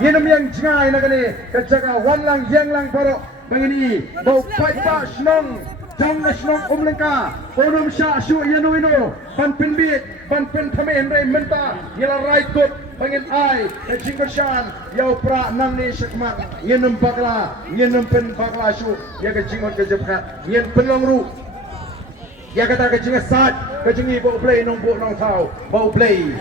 Yenum yang jingai nak ni kejaga wan lang yang lang baru begini bau paidbah senong jang senong lengka onum sya syu yenu ino pan pinbit pan pen thamen rei menta yela rai kut bangin ai jingkoshan yau pra nang ni sekmak yenum pen bakla syu ya ke jingot ke jepkat yen penlong ru ya kata ke jingat sat ke jingi bau play nong bu nong tau bau play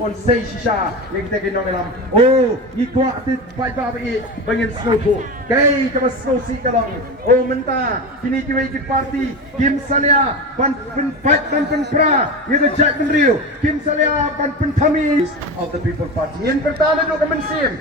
on say shisha yang kita kenal dalam oh ikwa ti paidbah bi bangin snow kai ke snow si kalong oh menta kini kiwai ki party kim salia pan pen pra ye the jack ben rio kim salia pan thami of the people party yang pertama do kamen sim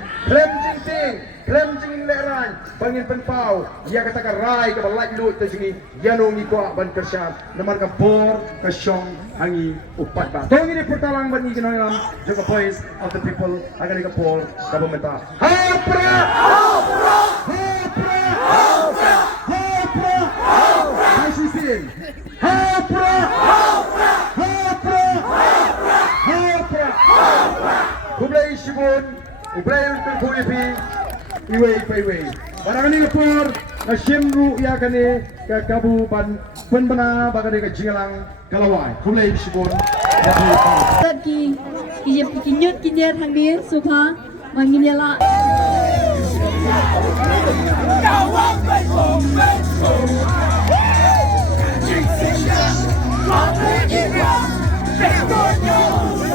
klem jing leran bangin pen pau ya kata ka rai ke balai lu te jingi yanong ikwa ban kersyam namar ka por ka syong hangi upat ba tong ini pertalang ban ni kenal dalam juga voice of the people agar ka por ka pementa hapra masih sing hapra kublai shibun kublai untuk kulipi iwei barang ni lepur na shimru ya kane ka kabu ban penbana bagade ka jingalang kalawai kublai shibun ki je pikinyut ki dia thang dia sukha manginyala Hãy subscribe cho kênh Ghiền Mì Gõ để không bỏ lỡ